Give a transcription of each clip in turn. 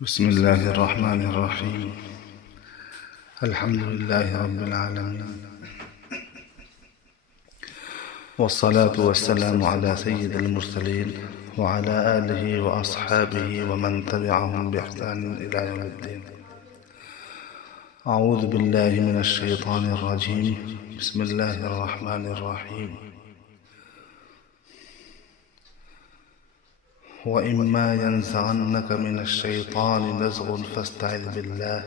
بسم الله الرحمن الرحيم. الحمد لله رب العالمين، والصلاة والسلام على سيد المرسلين وعلى آله وأصحابه ومن تبعهم بإحسان إلى يوم الدين. أعوذ بالله من الشيطان الرجيم. بسم الله الرحمن الرحيم. وإما ينزغنك من الشيطان نزغ فاستعذ بالله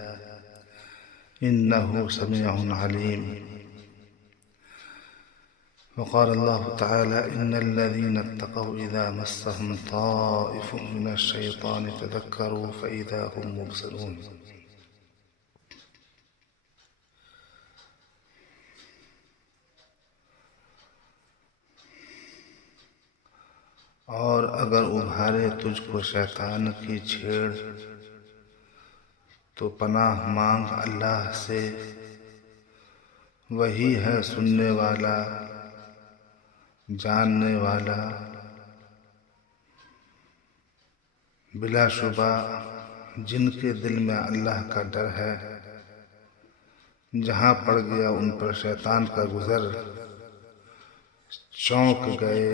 إنه سميع عليم. وقال الله تعالى: إن الذين اتقوا إذا مسهم طائف من الشيطان تذكروا فإذا هم مبصرون. اور اگر ابھارے تجھ کو شیطان کی چھیڑ تو پناہ مانگ اللہ سے، وہی ہے سننے والا جاننے والا. بلا شبہ جن کے دل میں اللہ کا ڈر ہے، جہاں پڑ گیا ان پر شیطان کا گزر، چونک گئے،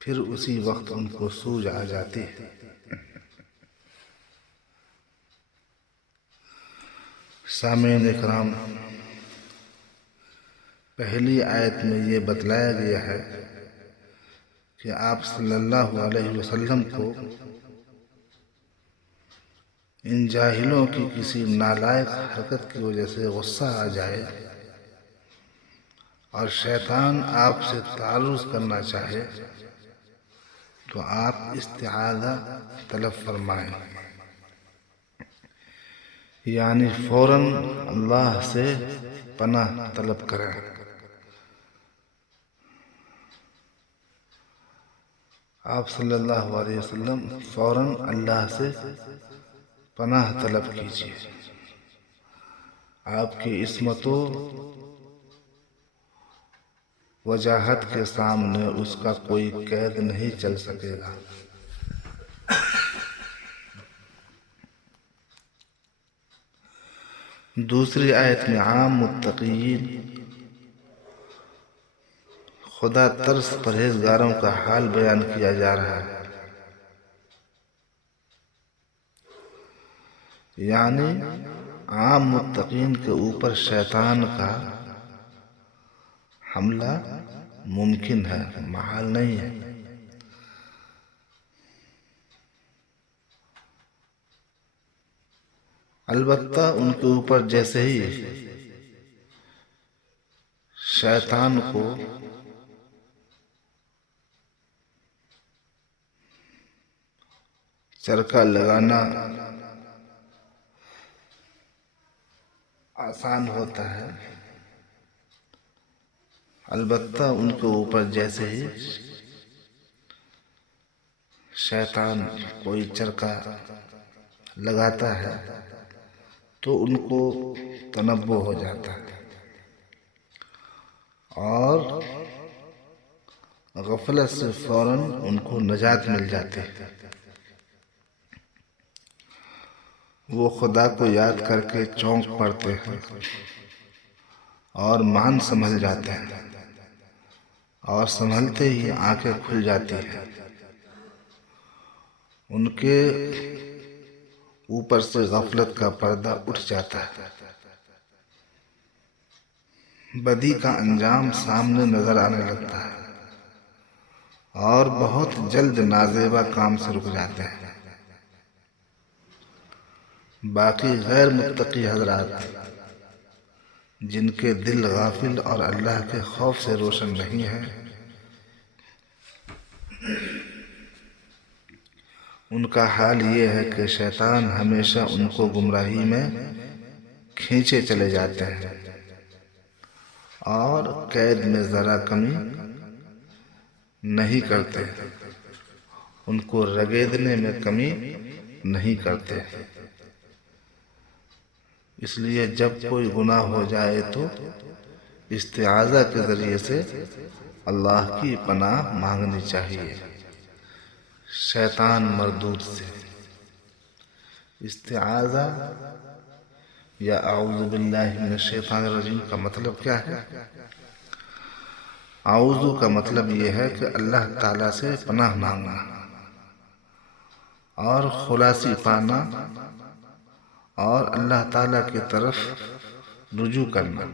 پھر اسی وقت ان کو سوجھ آ جاتی ہے. سامعین اکرام، پہلی آیت میں یہ بتلایا گیا ہے کہ آپ صلی اللہ علیہ وسلم کو ان جاہلوں کی کسی نالائق حرکت کی وجہ سے غصہ آ جائے اور شیطان آپ سے تعرض کرنا چاہے تو آپ استعاذہ طلب فرمائیں، یعنی فوراً اللہ سے پناہ طلب کریں. آپ صلی اللہ علیہ وسلم فوراً اللہ سے پناہ طلب کیجیے. آپ کی عصمت و وجاہت کے سامنے اس کا کوئی قید نہیں چل سکے گا. دوسری آیت میں عام متقین خدا ترس پرہیزگاروں کا حال بیان کیا جا رہا ہے. یعنی عام متقین کے اوپر شیطان کا حملہ ممکن ہے، محال نہیں ہے. البتہ ان کے اوپر جیسے ہی شیطان کو چرکا لگانا آسان ہوتا ہے، البتہ ان کے اوپر جیسے ہی شیطان کوئی چرکا لگاتا ہے تو ان کو تنبہ ہو جاتا ہے اور غفلت سے فوراً ان کو نجات مل جاتی ہے. وہ خدا کو یاد کر کے چونک پڑتے ہیں اور مان سنبھل جاتے ہیں، اور سنبھلتے ہی آنکھیں کھل جاتی ہیں. ان کے اوپر سے غفلت کا پردہ اٹھ جاتا ہے، بدی کا انجام سامنے نظر آنے لگتا ہے اور بہت جلد نازیبا کام سے رک جاتے ہیں. باقی غیر متقی حضرات جن کے دل غافل اور اللہ کے خوف سے روشن نہیں ہیں، ان کا حال یہ ہے کہ شیطان ہمیشہ ان کو گمراہی میں کھینچے چلے جاتے ہیں اور قید میں ذرا کمی نہیں کرتے، ان کو رگیدنے میں کمی نہیں کرتے. اس لیے جب کوئی گناہ ہو جائے تو استعاذہ کے ذریعے سے اللہ کی پناہ مانگنی چاہیے شیطان مردود سے. استعاذہ یا اعوذ باللہ من الشیطان الرجیم کا مطلب کیا ہے؟ اعوذ کا مطلب یہ ہے کہ اللہ تعالیٰ سے پناہ مانگنا، اور خلاصی پانا، اور اللہ تعالیٰ کی طرف رجوع کرنا۔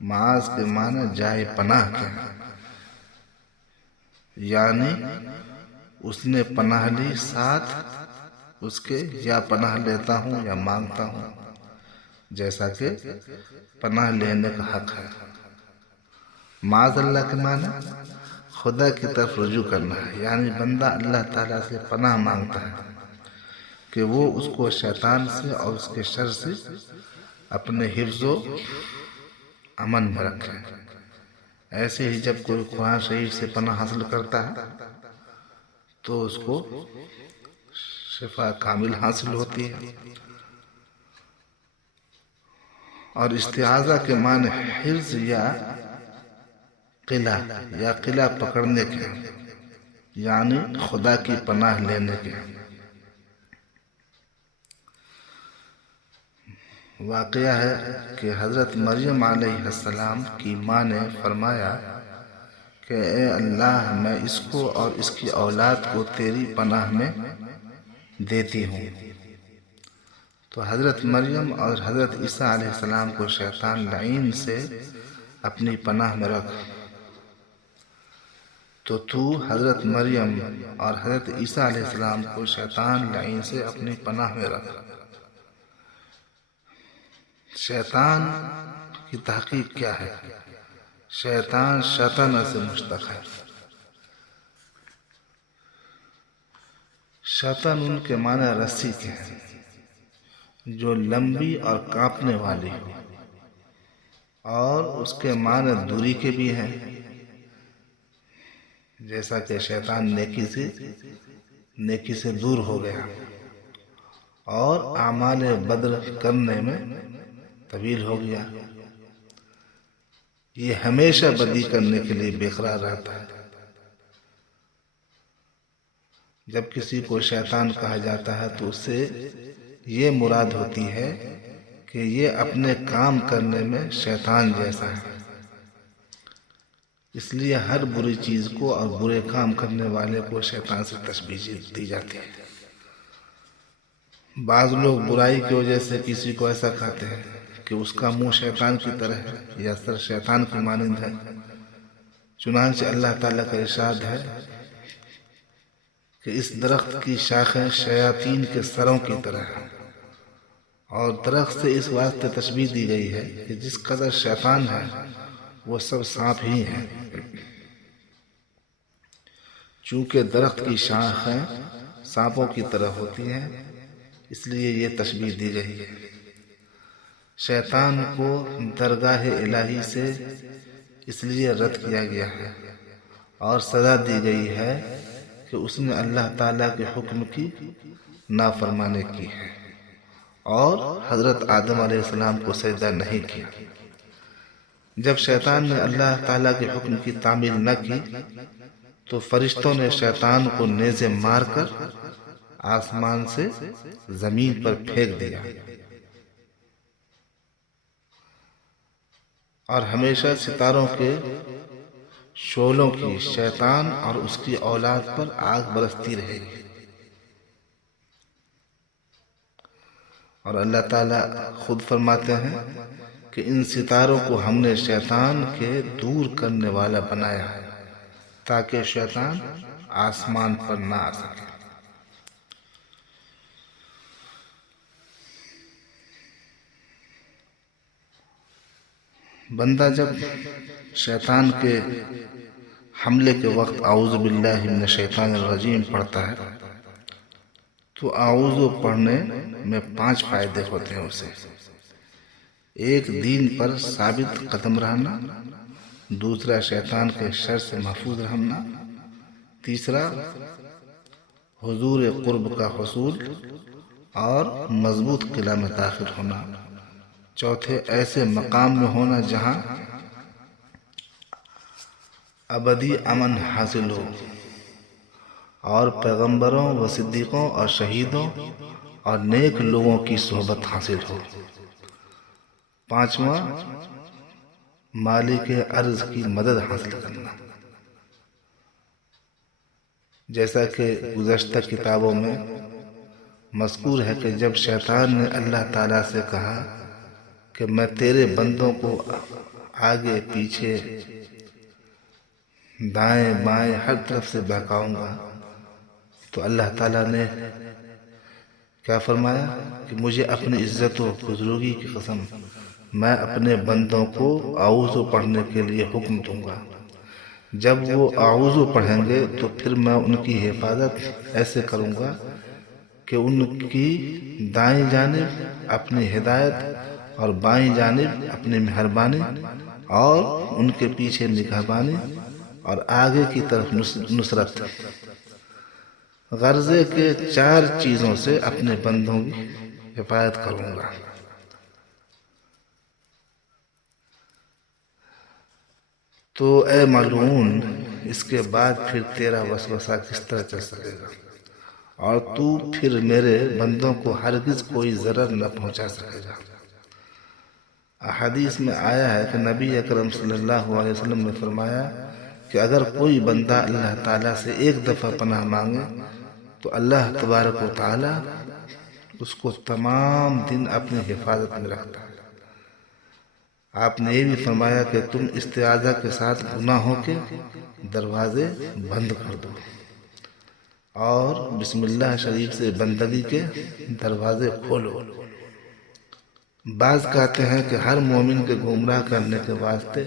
معاذ کے معنی جائے پناہ کے ہیں، یعنی اس نے پناہ لی، ساتھ اس کے یا پناہ لیتا ہوں یا مانگتا ہوں، جیسا کہ پناہ لینے کا حق ہے۔ معاذ اللہ کے معنی خدا کی طرف رجوع کرنا ہے، یعنی بندہ اللہ تعالیٰ سے پناہ مانگتا ہے کہ وہ اس کو شیطان سے اور اس کے شر سے اپنے حفظ و امن میں رکھے۔ ایسے ہی جب کوئی قرآن شریف سے پناہ حاصل کرتا ہے تو اس کو شفا کامل حاصل ہوتی ہے۔ اور استعاذہ کے معنی حفظ یا قلعہ پکڑنے کے، یعنی خدا کی پناہ لینے کے۔ واقعہ ہے کہ حضرت مریم علیہ السلام کی ماں نے فرمایا کہ اے اللہ، میں اس کو اور اس کی اولاد کو تیری پناہ میں دیتی ہوں۔ تو حضرت مریم اور حضرت عیسیٰ علیہ السلام کو شیطان لعین سے اپنی پناہ میں رکھ۔ تو حضرت مریم اور حضرت عیسیٰ علیہ السلام کو شیطان لعین سے اپنی پناہ میں رکھ۔ شیطان کی تحقیق کیا ہے؟ شیطان شیطان سے مشتق ہے۔ شیطان ان کے معنی رسی کے ہیں جو لمبی اور کانپنے والی ہو، اور اس کے معنی دوری کے بھی ہیں، جیسا کہ شیطان نیکی سے دور ہو گیا اور اعمال بدر کرنے میں طویل ہو گیا۔ یہ ہمیشہ بدی کرنے کے لیے بے قرار رہتا ہے۔ جب کسی کو شیطان کہا جاتا ہے تو اس سے یہ مراد ہوتی ہے کہ یہ اپنے کام کرنے میں شیطان جیسا ہے، اس لیے ہر بری چیز کو اور برے کام کرنے والے کو شیطان سے تشبیہ دی جاتی ہے۔ بعض لوگ برائی کی وجہ سے کسی کو ایسا کہتے ہیں کہ اس کا منہ شیطان کی طرح ہے یا سر شیطان کی مانند ہے۔ چنانچہ اللہ تعالیٰ کا ارشاد ہے کہ اس درخت کی شاخیں شیاطین کے سروں کی طرح ہیں، اور درخت سے اس واسطے تشبیہ دی گئی ہے کہ جس قدر شیطان ہے وہ سب سانپ ہی ہیں۔ چونکہ درخت کی شاخیں سانپوں کی طرح ہوتی ہیں، اس لیے یہ تشبیہ دی گئی ہے۔ شیطان کو درگاہ الہی سے اس لیے رد کیا گیا ہے اور سزا دی گئی ہے کہ اس نے اللہ تعالیٰ کے حکم کی نافرمانی کی ہے اور حضرت آدم علیہ السلام کو سجدہ نہیں کیا۔ جب شیطان نے اللہ تعالیٰ کے حکم کی تعمیل نہ کی تو فرشتوں نے شیطان کو نیزے مار کر آسمان سے زمین پر پھینک دیا، اور ہمیشہ ستاروں کے شعلوں کی شیطان اور اس کی اولاد پر آگ برستی رہے گی۔ اور اللہ تعالیٰ خود فرماتے ہیں کہ ان ستاروں کو ہم نے شیطان کے دور کرنے والا بنایا ہے تاکہ شیطان آسمان پر نہ آ سکے۔ بندہ جب شیطان کے حملے کے وقت اعوذ باللہ من الشیطان الرجیم پڑھتا ہے تو اعوذ پڑھنے میں 5 فائدے ہوتے ہیں اسے۔ ایک، دین پر ثابت قدم رہنا۔ دوسرا، شیطان کے شر سے محفوظ رہنا۔ تیسرا، حضور قرب کا حصول اور مضبوط قلعہ میں داخل ہونا۔ چوتھے، ایسے مقام میں ہونا جہاں ابدی امن حاصل ہو، اور پیغمبروں و صدیقوں اور شہیدوں اور نیک لوگوں کی صحبت حاصل ہو۔ پانچواں، مالک ارض کی مدد حاصل کرنا۔ جیسا کہ گزشتہ کتابوں میں مذکور ہے کہ جب شیطان نے اللہ تعالیٰ سے کہا کہ میں تیرے بندوں کو آگے پیچھے دائیں بائیں ہر طرف سے بہکاؤں گا، تو اللہ تعالیٰ نے کیا فرمایا کہ مجھے اپنی عزت و بزرگی کی قسم، میں اپنے بندوں کو اعوذ پڑھنے کے لیے حکم دوں گا۔ جب وہ اعوذ پڑھیں گے تو پھر میں ان کی حفاظت ایسے کروں گا کہ ان کی دائیں جانب اپنی ہدایت اور بائیں جانب اپنی مہربانی اور ان کے پیچھے نگہبانی اور آگے کی طرف نصرت، غرضے کے 4 چیزوں سے اپنے بندوں کی حفاظت کروں گا۔ تو اے ملعون، اس کے بعد پھر تیرا وسوسہ کس طرح چل سکے گا، اور تو پھر میرے بندوں کو ہرگز کوئی ضرر نہ پہنچا سکے گا۔ احادیث میں آیا ہے کہ نبی اکرم صلی اللہ علیہ وسلم نے فرمایا کہ اگر کوئی بندہ اللہ تعالیٰ سے ایک دفعہ پناہ مانگے تو اللہ تبارک و تعالیٰ اس کو تمام دن اپنی حفاظت میں رکھتا ہے۔ آپ نے یہ بھی فرمایا کہ تم استعاذہ کے ساتھ گناہوں کے دروازے بند کر دو اور بسم اللہ شریف سے بندگی کے دروازے کھولو۔ بعض کہتے ہیں کہ ہر مومن کے گمراہ کرنے کے واسطے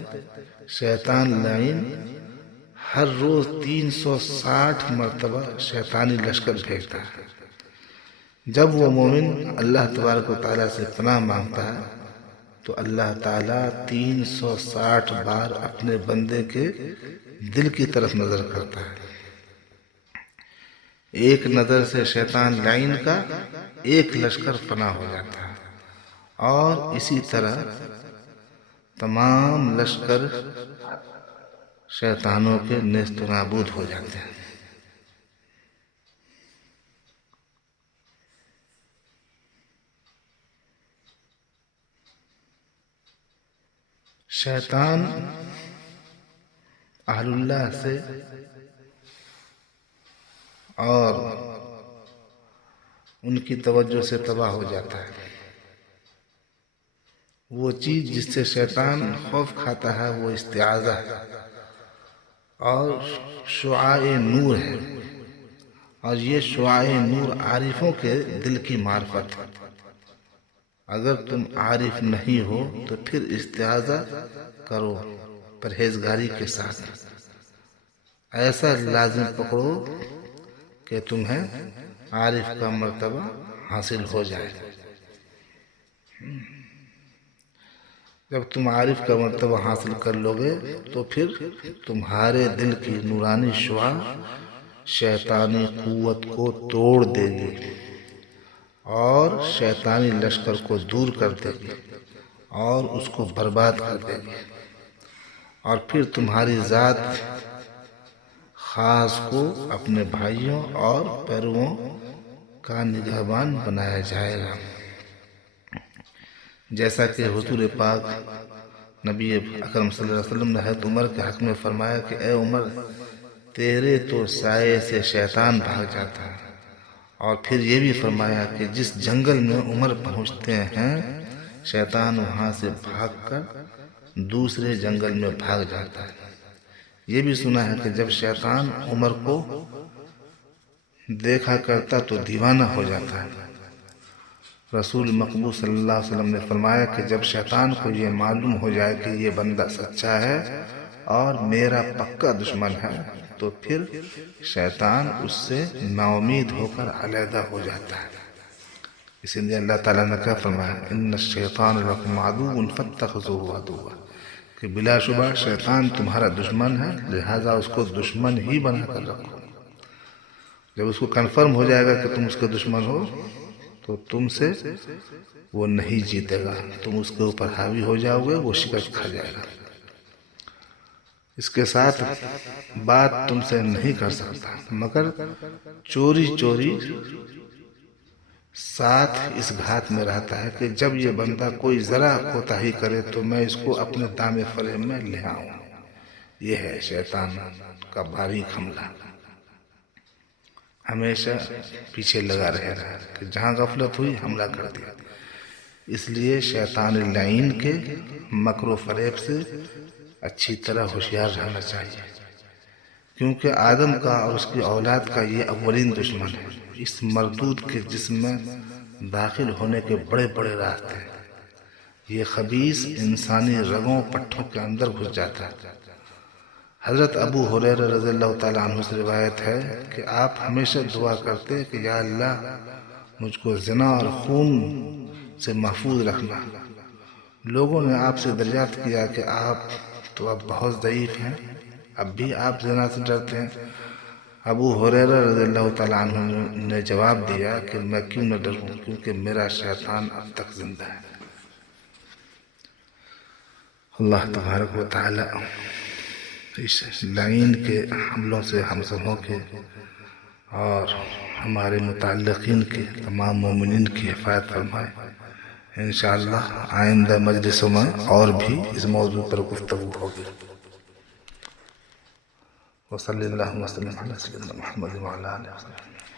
شیطان لعین ہر روز 360 مرتبہ شیطانی لشکر بھیجتا ہے۔ جب وہ مومن اللہ تبارک و تعالیٰ سے پناہ مانگتا ہے تو اللہ تعالیٰ 360 بار اپنے بندے کے دل کی طرف نظر کرتا ہے۔ ایک نظر سے شیطان لعین کا ایک لشکر فنا ہو جاتا ہے، اور اسی طرح تمام لشکر شیطانوں کے نیست و نابود ہو جاتے ہیں۔ شیطان اہل اللہ سے اور ان کی توجہ سے تباہ ہو جاتا ہے۔ وہ چیز جس سے شیطان خوف کھاتا ہے وہ استعاذہ ہے اور شعاع نور ہے، اور یہ شعاع نور عارفوں کے دل کی معرفت ہے۔ اگر تم عارف نہیں ہو تو پھر استعاذہ کرو پرہیزگاری کے ساتھ، ایسا لازم پکڑو کہ تمہیں عارف کا مرتبہ حاصل ہو جائے۔ جب تم عارف کا مرتبہ حاصل کر لو گے تو پھر تمہارے دل کی نورانی شعاع شیطانی قوت کو توڑ دے گی اور شیطانی لشکر کو دور کر دے گی اور اس کو برباد کر دے گی، اور پھر تمہاری ذات خاص کو اپنے بھائیوں اور پیرووں کا نگہبان بنایا جائے گا۔ جیسا کہ حضور پاک نبی اکرم صلی اللہ علیہ وسلم نے حضرت عمر کے حق میں فرمایا کہ اے عمر، تیرے تو سائے سے شیطان بھاگ جاتا ہے، اور پھر یہ بھی فرمایا کہ جس جنگل میں عمر پہنچتے ہیں شیطان وہاں سے بھاگ کر دوسرے جنگل میں بھاگ جاتا ہے۔ یہ بھی سنا ہے کہ جب شیطان عمر کو دیکھا کرتا تو دیوانہ ہو جاتا ہے۔ رسول مقبول صلی اللہ علیہ وسلم نے فرمایا کہ جب شیطان کو یہ معلوم ہو جائے کہ یہ بندہ سچا ہے اور میرا پکا دشمن ہے تو پھر شیطان اس سے نا امید ہو کر علیحدہ ہو جاتا ہے۔ اسی لیے اللہ تعالیٰ نے کیا فرمایا، ان الشیطان لکم عدو فاتخذوہ عدوا، کہ بلا شبہ شیطان تمہارا دشمن ہے، لہذا اس کو دشمن ہی بنا کر رکھو۔ جب اس کو کنفرم ہو جائے گا کہ تم اس کے دشمن ہو تو تم سے وہ نہیں جیتے گا، تم اس کے اوپر حاوی ہو جاؤ گے، وہ شکست کھا جائے گا۔ اس کے ساتھ بات تم سے نہیں کر سکتا، مگر چوری چوری ساتھ اس گھات میں رہتا ہے کہ جب یہ بندہ کوئی ذرا کوتاہی کرے تو میں اس کو اپنے دام فریب میں لے آؤں۔ یہ ہے شیطان کا باریک حملہ، ہمیشہ پیچھے لگا رہے گا کہ جہاں غفلت ہوئی حملہ کر دیا۔ اس لیے شیطان لعین کے مکر و فریب سے اچھی طرح ہوشیار رہنا چاہیے، کیونکہ آدم کا اور اس کی اولاد کا یہ اولین دشمن ہے۔ اس مردود کے جسم میں داخل ہونے کے بڑے بڑے راستے ہیں۔ یہ خبیث انسانی رگوں پٹھوں کے اندر گھس جاتا ہے۔ حضرت ابو ہریرہ رضی اللہ تعالیٰ عنہ سے روایت ہے کہ آپ ہمیشہ دعا کرتے کہ یا اللہ مجھ کو زنا اور خون سے محفوظ رکھنا۔ لوگوں نے آپ سے دریافت کیا کہ آپ تو اب بہت ضعیف ہیں، اب بھی آپ زنا سے ڈرتے ہیں؟ ابو ہریرہ رضی اللہ تعالیٰ عنہ نے جواب دیا کہ میں کیوں نہ ڈروں، کیونکہ میرا شیطان اب تک زندہ ہے۔ اللہ تبارک و تعالیٰ اس لعین کے حملوں سے ہم سبوں کے اور ہمارے متعلقین کے تمام مومنین کی حفاظت فرمائے۔ انشاءاللہ آئندہ مجلسوں میں اور بھی اس موضوع پر گفتگو ہوگی۔ وصلی اللہ وسلم علی سیدنا محمد وعلی آلہ وسلم۔